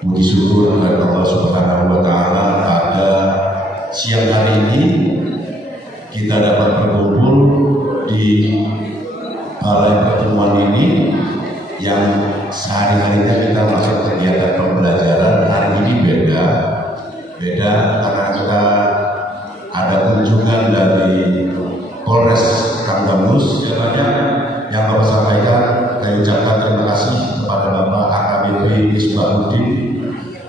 Puji syukur kepada Allah Subhanahu wa Ta'ala, pada siang hari ini kita dapat berkumpul di balai pertemuan ini yang sehari-harinya kita masuk kegiatan pembelajaran. Hari ini beda karena kita ada kunjungan dari Polres Kanggamus. Yang Bapak sampaikan, saya ucapkan terima kasih kepada Bapak AKBP Misbahuddin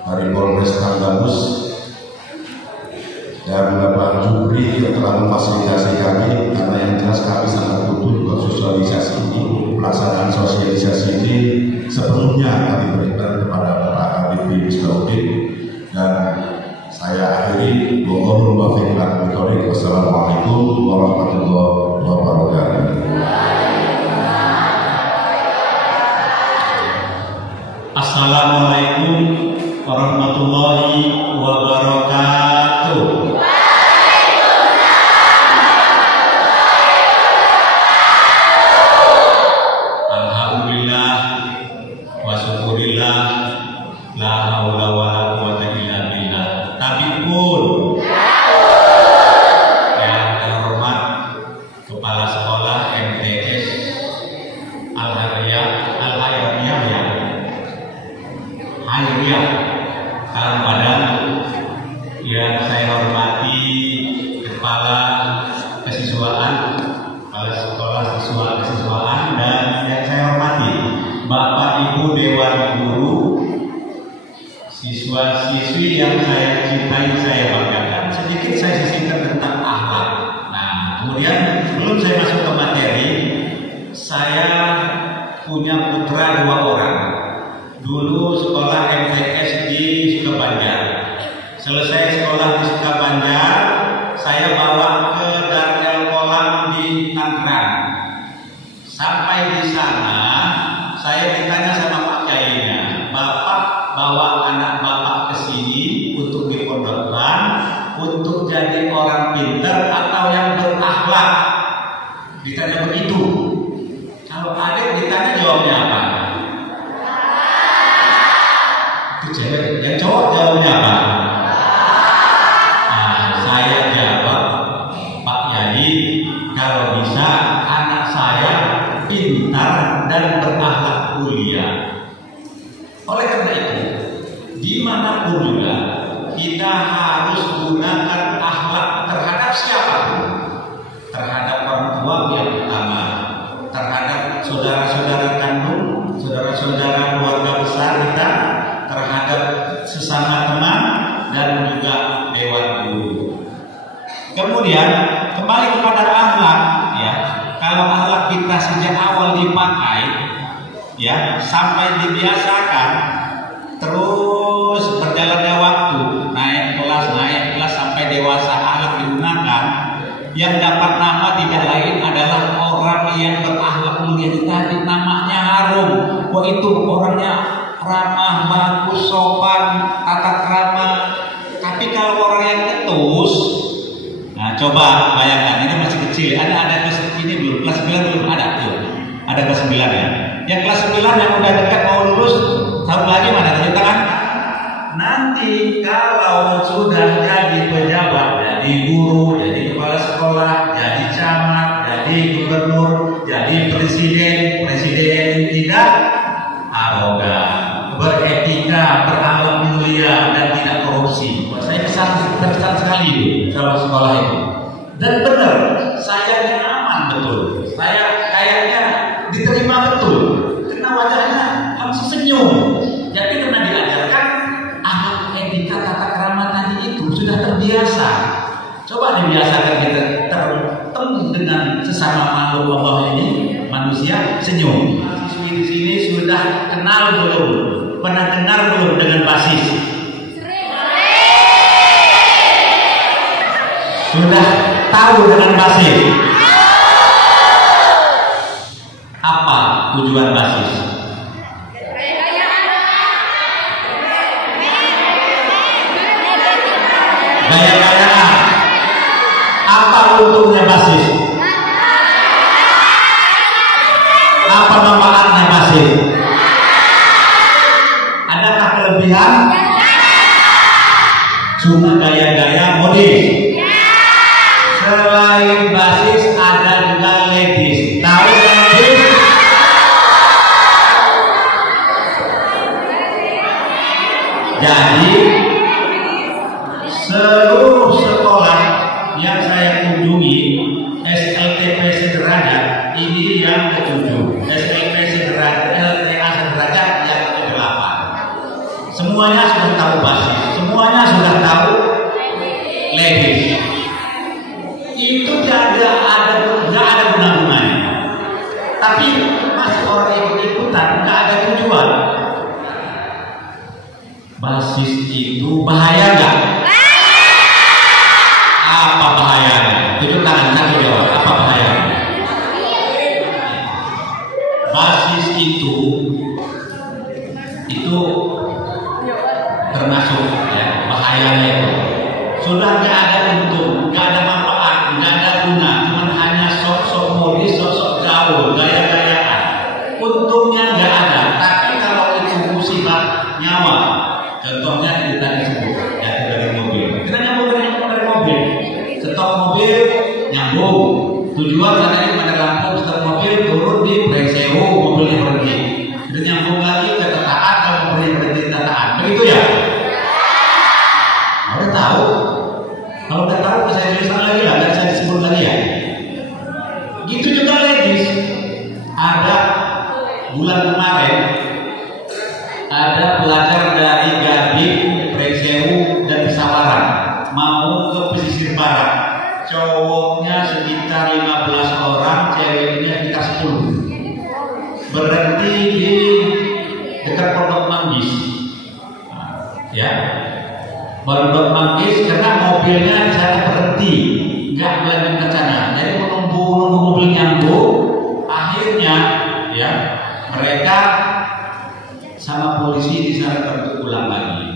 dari Polres Kanggamus dan Bapak Jubri yang telah memfasilitasi kami, karena yang jelas kami sangat butuh untuk sosialisasi ini. Pelaksanaan sosialisasi ini sepenuhnya kami berikan kepada Bapak AKBP Misbahuddin, dan saya akhiri. Wassalamualaikum warahmatullahi wabarakatuh. Assalamualaikum warahmatullahi wabarakatuh. Alhamdulillah wa syukurillah, la haula wa la quwwata illa billah. Tabipun yang terhormat Kepala Sekolah MTS Hayriyah Karangpadang, yang saya hormati Kepala Kesiswaan, Kepala Sekolah Kesiswaan, dan yang saya hormati Bapak Ibu Dewan Guru, siswa-siswi yang saya cintai, saya banggakan. Sedikit saya sisihkan tentang akhlak. Nah, kemudian sebelum saya masuk ke materi, saya punya putra 2 orang. Dulu sekolah MTS di Sukabanjar. Selesai sekolah di Sukabanjar, saya bawa ke Darul Kolam di Tangerang. Sampai di sana, saya ditanya sama Pak Kiainya, "Bapak bawa anak Bapak ke sini untuk dipondokkan, untuk jadi orang pintar atau yang berakhlak?" Ditanya begitu. Kalau adik ditanya jawabnya apa? Cewek, yang cowok jawabnya apa? Nah, saya jawab, "Pak Yadi, kalau bisa anak saya pintar dan berakhlak mulia." Oleh karena itu, dimanapun juga kita harus gunakan akhlak terhadap siapapun, terhadap orang tua yang utama, terhadap saudara-saudara kandung, saudara-saudara keluarga besar kita, terhadap sesama teman, dan juga dewan guru. Kemudian kembali kepada akhlak, ya. Kalau akhlak kita sejak awal dipakai, ya, sampai dibiasakan, terus berjalannya waktu, naik kelas sampai dewasa, akhlak digunakan. Yang dapat nama tidak lain adalah orang yang berakhlak mulia. Tadi namanya harum. Wah, itu orangnya ramah, bagus, sopan, tata krama. Tapi kalau orang yang ketus, nah coba bayangkan, ini masih kecil. Ada kelas ini belum, kelas 9 belum ada tuh. Ada kelas 9 ya. Yang kelas 9 yang udah dekat mau lulus, tahun lagi mana tunjuk tangan? Nanti kalau sudah jadi pejabat, jadi guru, jadi kepala sekolah, jadi camat, jadi gubernur, jadi presiden tidak arogan, beretika, berakhlak mulia, dan tidak korupsi. Saya kesan sekali kalau sekolah itu. Dan benar, saya nyaman betul. Saya kayaknya diterima betul. Karena wajahnya langsung senyum. Jadi karena diajarkan akhlak, etika, tata krama tadi itu sudah terbiasa. Coba dibiasakan kita bertemu dengan sesama makhluk Allah ini, manusia, senyum. Siswi di sini sudah kenal belum? Pernah dengar belum dengan basis? Sudah tahu dengan basis? Apa tujuan basis? Gaya-gayaan. Apa untungnya basis? Apa manfaatnya basis? Adakah kelebihan? Jadi seluruh sekolah yang saya kunjungi SLTP sederajat ini yang ke-7, SLP sederajat, LTA sederajat yang ke-8. Semuanya sudah tahu basis, semuanya sudah tahu ladies. Itu tidak ada guna-gunanya. Tapi masih orang ikut-ikutan, nggak ada tujuan. Basis itu bahaya nggak? Apa bahayanya? Tunjuk tangan, satu jawab. Apa bahayanya? Basis itu termasuk ya, bahayanya itu. Sudah nggak ada untung, nggak ada manfaat, nggak ada guna, cuma hanya sok-sok modis, sok-sok gaul, gaya-gayaan. Untungnya nggak ada. Tapi kalau itu musibah nyawa, contohnya kita disebut jatuh dari mobil. Kita nyambung dari mobil, stop mobil nyambung. Tujuan katanya pada Lampung, stop mobil turun di Presewu, mobilnya berhenti. Udah nyambung lagi ke Tataan, kalau mobilnya berhenti Tataan. Begitu ya? Udah tahu? Kalau udah tahu saya tuliskan lagi lah, nggak saya disebut lagi ya. Gitu juga ladies. Ada bulan kemarin ada pelajar dari Gading, Presewu dan Pesawaran mau ke pesisir barat. Cowoknya sekitar 15 orang, ceweknya sekitar 10. Berhenti di dekat Pondok Manggis. Ya. Pondok Manggis karena mobilnya di sana berhenti, nggak melanjutkan ke sana. Jadi menunggu mobil nyambung. Akhirnya, ya mereka sama polisi disarankan untuk pulang lagi.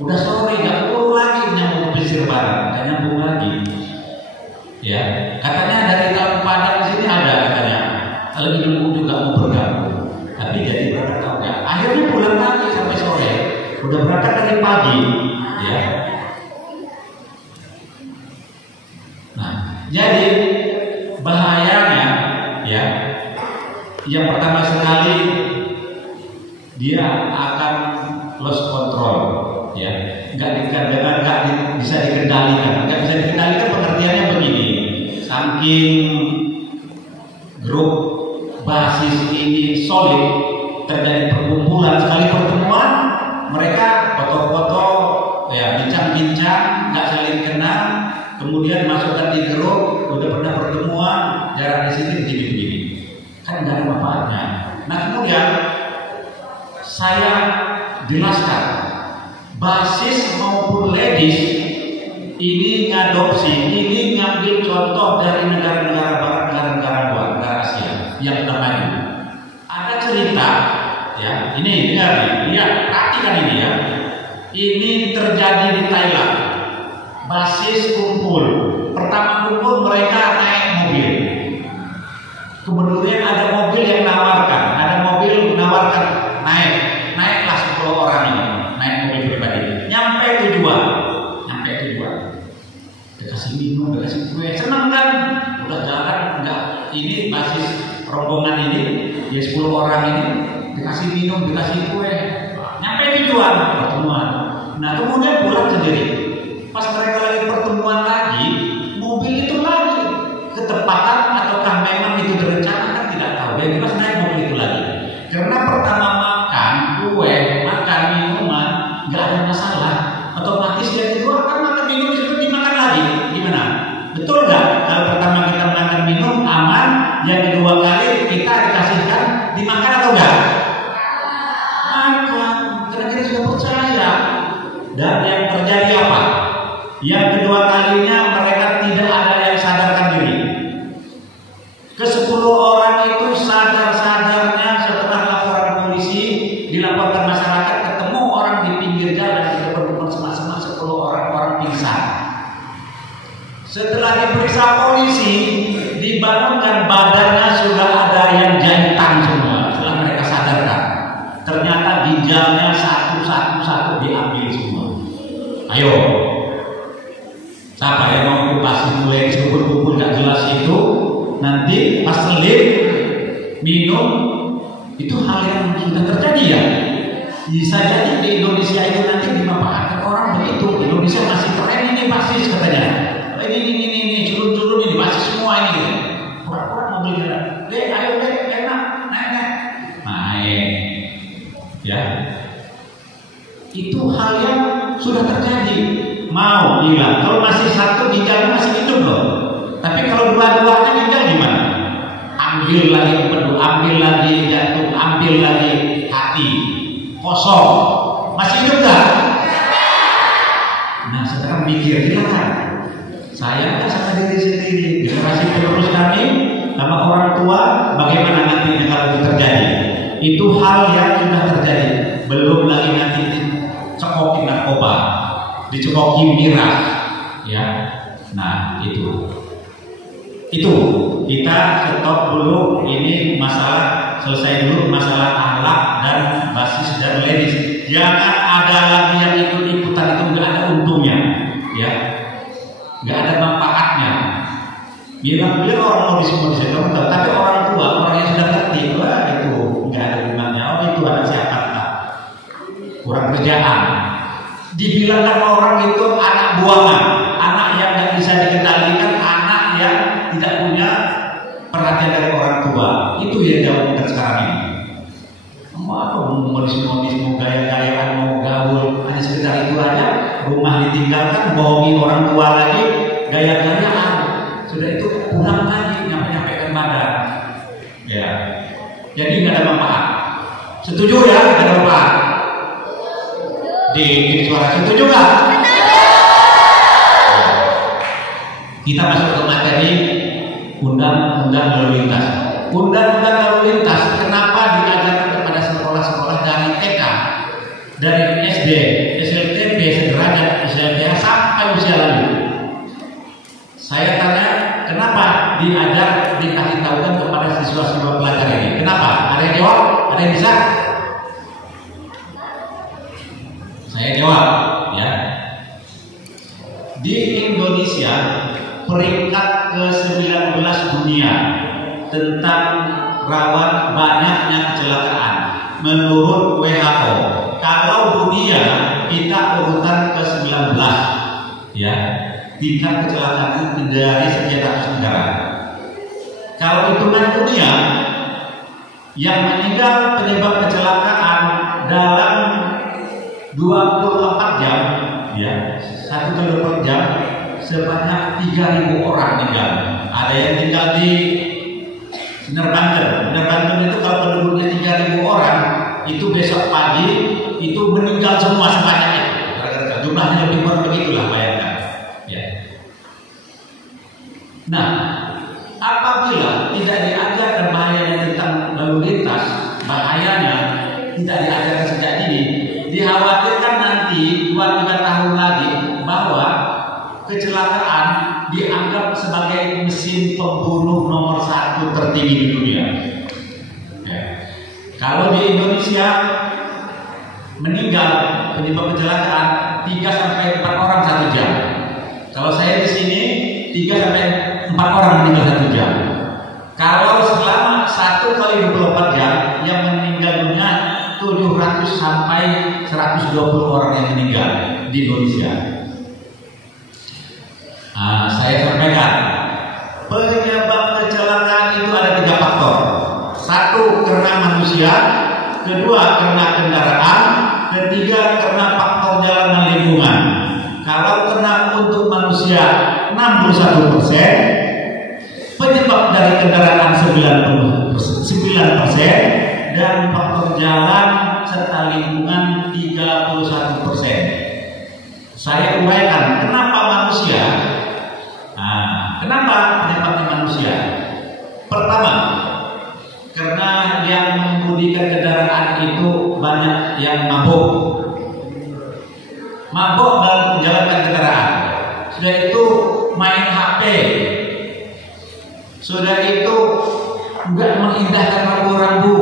Udah sore, nggak perlu lagi nyambung pesisir barat, nggak nyambung lagi. Ya, katanya dari tahun Padang di sini ada katanya. Lebih dulu juga mau bergabung, tapi jadi berangkat tahu nggak? Akhirnya pulang lagi sampai sore. Udah berangkat dari pagi. Ya. Nah, jadi bahayanya ya, yang pertama sekali dia akan lost control, ya, nggak bisa dikendalikan, pengertiannya begini, saking grup basis ini solid, terjadi perkumpulan, sekali pertemuan mereka foto-foto, ya bincang-bincang, nggak saling kenal, kemudian masukkan di grup, udah pernah pertemuan, jarak di sini begini-begini, kan nggak ada manfaatnya. Nah kemudian saya jelaskan, basis maupun ladies ini ngadopsi, ini ngambil contoh dari negara-negara barat, negara-negara luar, negara Asia yang termaju. Ada cerita, ya ini lihat, perhatikan ini ya. Ini terjadi di Thailand. Basis kumpul. Pertama kumpul mereka naik mobil. Kemudian ada mobil yang nawarkan, naiklah 10 orang ini, naik mobil pribadi. Nyampe tujuan. Dikasih minum, dikasih kue, senang kan? Udah jalan enggak? Ini basis rombongan ini, ya 10 orang ini dikasih minum, dikasih kue. Nyampe tujuan, pertemuan. Nah kemudian pulang sendiri. Pas mereka lagi pertemuan lagi, mobil itu lagi ketepatan ataukah memang itu direncanakan tidak tahu. Yang jelas naik mobil itu lagi. Karena pertama makan kue, makan minuman, nggak ada masalah. Otomatis yang kedua akan makan minum itu dimakan lagi. Gimana? Betul nggak? Kalau pertama kita makan minum aman, yang kedua kali kita dikasihkan dimakan atau enggak? Makan. Karena kita sudah percaya. Dan yang terjadi apa? Yang kedua kalinya mereka tidak ada yang sadarkan diri. Ke-10 orang itu sadar-sadarnya setelah laporan polisi, dilaporkan masyarakat, ketemu orang di pinggir jalan, kita berkumpul sama-sama 10 orang pingsan. Setelah diperiksa polisi, dibangunkan badannya sudah ada yang jahitan semua. Setelah mereka sadarkan, ternyata ginjalnya satu-satu diambil semua. Ayo, siapa yang mau pasti mulai kumpul-kumpul nggak jelas itu, nanti pas selip minum itu hal yang sudah terjadi ya. Bisa jadi di Indonesia itu nanti dimanfaatkan orang begitu. Indonesia masih keren ini basis katanya. Ini culun-culun ini basis semua ini. Pura-pura mobil jalan. Ayo naik. Ya. Itu hal yang sudah terjadi. Mau bilang kalau masih satu ginjalnya masih hidup loh. Tapi kalau dua-duanya ginjal gimana? Ambil lagi empedu, ambil lagi jantung, ambil lagi hati, kosong, masih hidup gak? Nah sekarang mikirlah kan, saya kan sama diri sendiri, generasi penerus kami sama orang tua, bagaimana nantinya kalau itu terjadi? Itu hal yang sudah terjadi, belum lagi nanti dicekokin narkoba, dicekokin miras, ya. Nah itu kita stop dulu, ini masalah, selesai dulu masalah akhlak dan basis dan ladies. Jangan ada lagi yang ikut-ikutan, itu nggak ada untungnya, ya, nggak ada manfaatnya. Bilang orang mau disebut tapi orang tua, orang yang sudah ngerti, wah itu nggak ada gunanya. Oh itu anak siapa? Kurang kerjaan. Dibilangkan orang itu anak buangan, anak yang nggak bisa dikendalikan, anak yang tidak punya perhatian dari orang tua. Itu yang jauh kita sekarang ini. Mau modis-modis, mau gaya-gayaan, mau gaul, hanya sekedar itu aja. Rumah ditinggalkan, bohongin orang tua lagi, gaya-gayaan. Sudah itu pulang lagi, nyampe-nyampekan badan. Ya, jadi nggak ada manfaat. Setuju ya, nggak ada manfaat. Di suara setuju nggak? Kita masuk ke materi undang-undang lalu lintas. Undang-undang lalu lintas kenapa diajarkan kepada sekolah-sekolah dari TK, dari SD, SLTP, sederajat, SLTA sampai usia lanjut? Saya tanya, kenapa dikasih tahukan kepada siswa-siswa pelajar ini? Kenapa? Ada yang jawab? Ada yang bisa? Saya jawab, ya. Di Indonesia peringkat ke-19 dunia tentang rawan banyaknya kecelakaan menurut WHO. Kalau dunia kita urutan ke-19, ya, tingkat kecelakaan dari sekian ratus negara. Kalau hitungan dunia yang meninggal penyebab kecelakaan dalam 24 jam, ya, 1 jam sebanyak 3.000 orang meninggal. Ada yang tinggal di Sinar Banten. Sinar Banten itu kalau penduduknya 3.000 orang, itu besok pagi itu meninggal semua sebanyak itu. Jumlahnya lebih kurang begitulah, bayangkan. Ya. Nah, apabila tidak diajarkan bahayanya tentang lalu lintas, bahayanya tidak diajarkan sejak dini, dikhawatirkan nanti 2-3 tahun lagi bahwa kecelakaan dianggap sebagai mesin pembunuh nomor 1 tertinggi di dunia. Ya. Kalau di Indonesia meninggal penyebab kecelakaan 3-4 orang 1 jam. Kalau saya di sini 3-4 orang meninggal 1 jam. Kalau selama 1 kali 24 jam yang meninggal dunia 700 sampai 120 orang yang meninggal di Indonesia. Saya sampaikan, penyebab kecelakaan itu ada 3 faktor. 1 karena manusia, 2 karena kendaraan, 3 karena faktor jalan dan lingkungan. Kalau kena untuk manusia 61%, penyebab dari kendaraan 9%, dan faktor jalan serta lingkungan 31%. Saya uraikan kenapa manusia. Kenapa penyebabnya manusia? Pertama, karena yang mengemudikan kendaraan itu banyak yang mabuk dalam menjalankan kendaraan. Sudah itu main HP, sudah itu enggak mengindahkan rambu-rambu,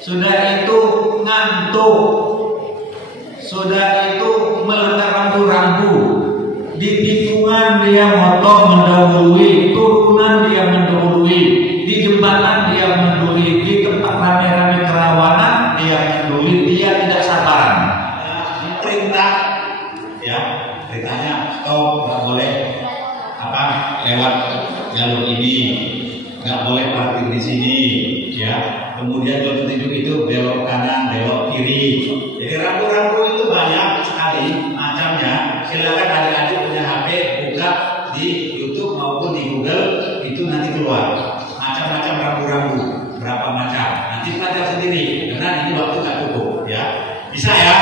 sudah itu ngantuk, sudah itu melanggar rambu-rambu. Di tikungan dia motor mendahului, turunan dia mendahului, di jembatan dia mendahului, di tempat rame-rame kerawanan dia mendahului, di nggak boleh parkir di sini, ya. Kemudian kalau petunjuk itu belok kanan, belok kiri. Jadi rambu-rambu itu banyak sekali macamnya. Silakan adik-adik punya HP buka di YouTube maupun di Google, itu nanti keluar macam-macam rambu-rambu, berapa macam. Nanti belajar sendiri karena ini waktu nggak cukup, ya. Bisa ya.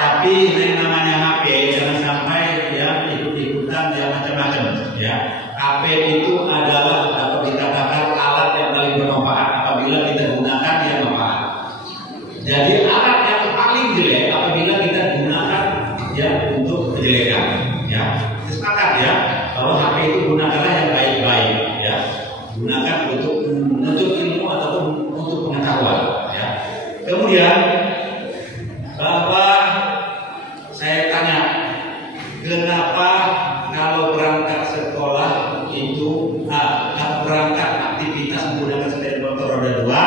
Tapi ini namanya HP, jangan sampai ya ikut-ikutan ya macam-macam, ya. HP itu adalah dapat dikatakan alat yang paling bermanfaat apabila kita gunakan dia bermanfaat. Jadi alat yang paling jelek apabila kita gunakan ya untuk kejelekan, ya. Sepakat ya bahwa HP itu gunakanlah yang baik-baik, ya. Gunakan untuk menuntut ilmu ataupun untuk pengetahuan, ya. Kemudian Bapak, saya tanya, kenapa kalau berangkat sekolah itu berangkat aktivitas menggunakan sepeda motor roda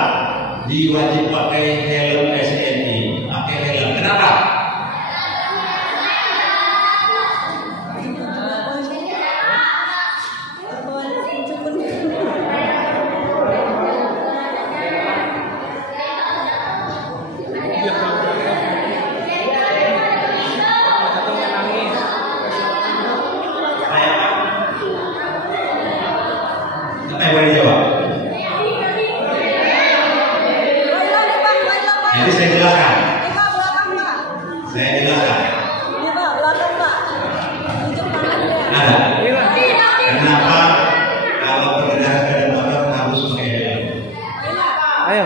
2 diwajib pakai helm SNI, pakai helm. Kenapa? Jadi saya jelaskan. Saya jelaskan. Ada. Kenapa kalau pengendara sepeda motor harus pakai helm? Ayo.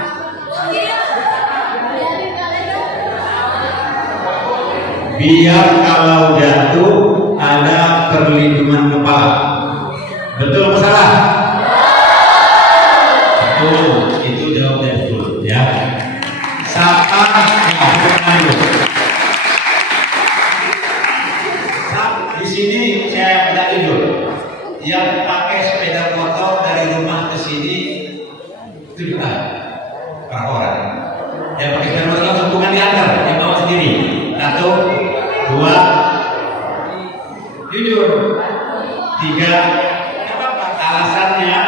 Biar kalau jatuh ada perlindungan kepala. Betul apa salah? Betul. Itu jawabnya betul, ya. Di sini saya tidak tidur. Yang pakai sepeda motor dari rumah ke sini itu juga berapa orang? Yang pakai sepeda motor langsung bukan diantar, yang bawa sendiri. 1, 2, tidur. 3. Alasannya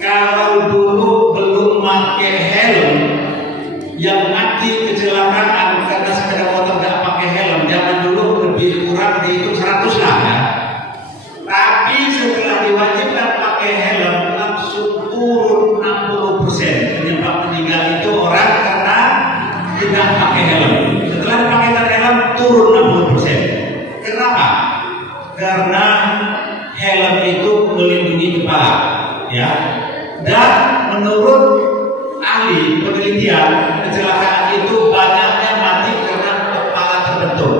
kalau dulu belum pakai helm, yang mati kecelakaan karena sepeda motor nggak pakai helm zaman dulu lebih kurang dihitung 100 lah, ya. Tapi setelah diwajibkan pakai helm langsung turun 60% penyebab meninggal itu orang karena tidak pakai helm. Setelah dipakai helm turun 60%. Kenapa? Karena helm itu melindungi kepala, ya. Dan menurut ahli penelitian, kecelakaan itu banyaknya mati karena kepala terbentur.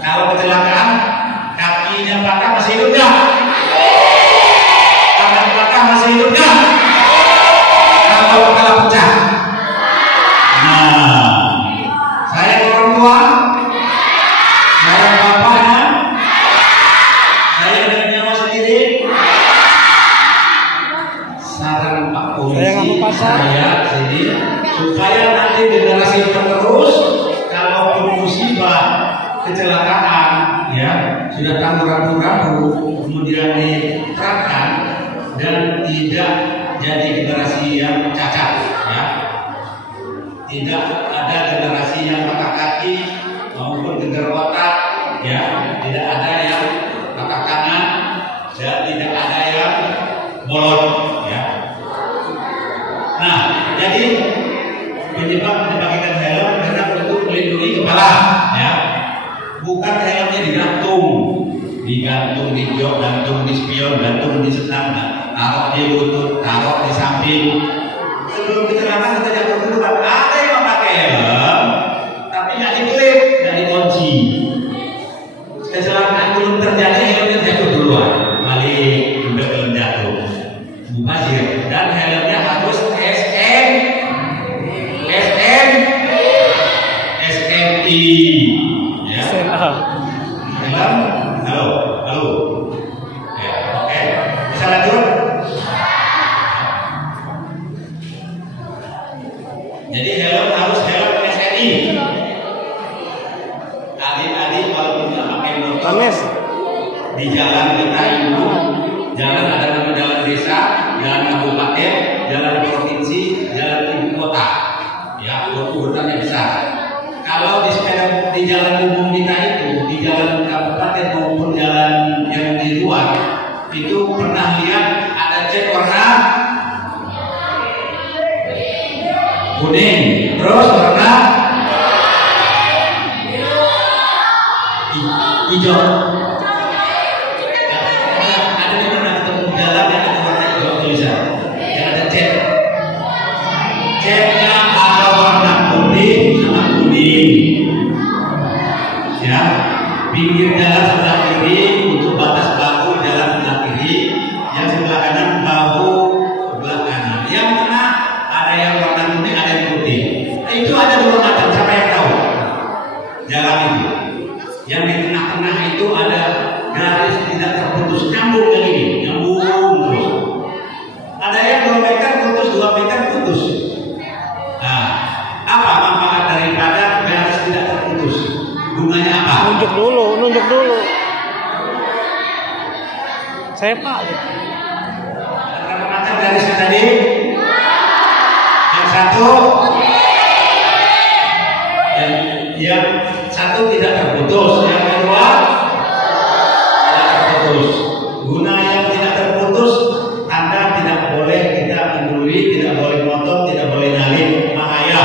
Kalau kecelakaan, kakinya belakang masih hidup nggak? Tangan belakang masih hidup nggak? Kalau kepala pecah. Nah, saya orang tua, saya bapaknya, saya dengan nyawa sendiri. Saran Pak Polisi, saya sini supaya nanti generasi penerus kalau musibah kecelakaan, ya sudah tahu rambu-rambu kemudian diterapkan dan tidak jadi generasi yang cacat, ya. Tidak ada generasi yang patah kaki maupun geger otak, ya. Tidak ada yang patah tangan dan tidak ada yang bolong. Nah, jadi penyebab dipakaikan helm karena untuk melindungi kepala, ya. Bukan helmnya digantung di jok, gantung di spion, gantung di senam, taruh di lutut, taruh di samping. Sebelum kecelakaan kita jatuh duluan, ada yang pakai helm, tapi nggak diklip, nggak dikunci. Kecelakaan belum terjadi, helmnya jatuh duluan, balik udah belum jatuh, mubazir. Dan helmnya harus SMI, ya. Helm, halo, ya, oke, bisa lanjut. Jadi helm harus helm SNI. Adik-adik walaupun nggak pakai motor di jalan kita itu jalan provinsi, jalan ibu kota, ya urutannya besar. Kalau di jalan umum kita itu, di jalan kabupaten maupun jalan yang di luar, itu pernah lihat ada cek warna kuning, terus warna hijau. Ada di mana ketemu jalan yang ada warna hijau tulisan, yang ada cek. Ceknya ada warna putih sama kuning. Ya, pinggir jalan sebelah kiri untuk batas bahu jalan sebelah kiri, yang sebelah kanan bahu sebelah kanan. Yang tengah ada yang warna kuning, ada yang putih. Itu ada dua macam, siapa yang tahu? Jalan itu. Yang di tengah-tengah itu ada garis tidak terputus, nyambung ke ini, nyambung terus. Ada yang 2 meter putus, 2 meter putus. Nah, apa manfaat daripada garis tidak terputus? Gunanya apa? Nunjuk dulu. Saya Pak. Berapa macam garis tadi? Yang satu, yang satu tidak terputus, yang kedua tidak terputus. Guna yang tidak terputus, Anda tidak boleh kita peduli, tidak boleh motor, tidak boleh nyalip, bahaya.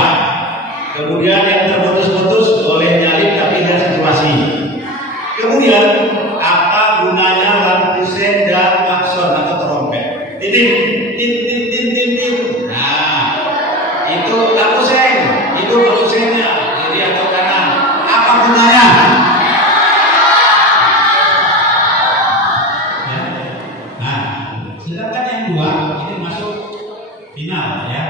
Kemudian yang terputus-putus boleh nyalip tapi ada situasi. Kemudian apa gunanya lampu sen dan klakson atau trompet? Titit. Nah, itu lampu sen, itu lampu sennya, kiri atau kanan. Apa gunanya? Ya. Nah, sedangkan yang dua ini masuk final ya.